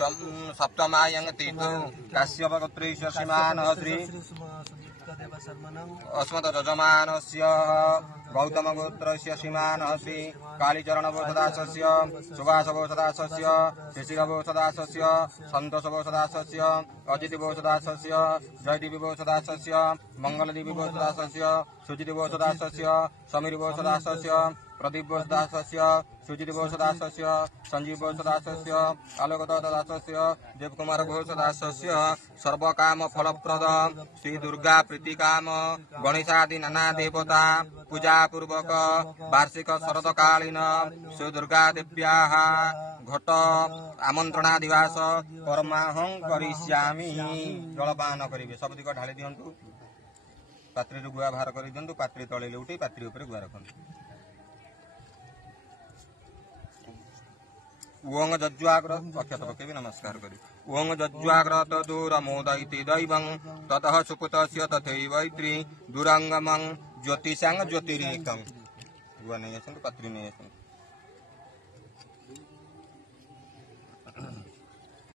सप्तमायं तीतो काश्यप गोत्रेष्य श्रीमान् श्री अस्मत् यजमानस्य गौतम गोत्रस्य श्रीमान् श्री कालीचरण बोधदासस्य सुभाष बोधदासस्य शिशिर बोधदासस्य सन्तोष बोधदासस्य अजित बोधदासस्य जयदेवी बोधदासस्य मंगलदेवी बोधदासस्य सुजित बोधदासस्य समीर बोधदासस्य प्रदीप बोधदासस्य सुजित बोधदासस्य संजीव बोधदासस्य आलोकदत्त दासस्य देवकुमार बोधदासस्य सर्वकाम फलप्रद श्री दुर्गा प्रीतिकाम गणेशादि नाना देवता पूजा पूर्वक वार्षिक शरदकालीन श्री दुर्गा देव्याः घट आमंत्रणा दिवस कर्माहं करिष्यामि। जलपान करेंगे सबदिक ढाली दिंतु पात्री गुआ बाहर कर दिंतु पात्री तले लेउटी पात्री ऊपर गुआ रखंतु। ओंग जज्वाग्रत अक्षत पकेबी नमस्कार करी ओंग जज्वाग्रत दूर मोदयति दैवं ततः सुपुतस्य तथैवैत्री दुरांगमं ज्योतिषांग ज्योतिरेकं गुआ नहीं आसंतु पात्री नहीं आसंतु।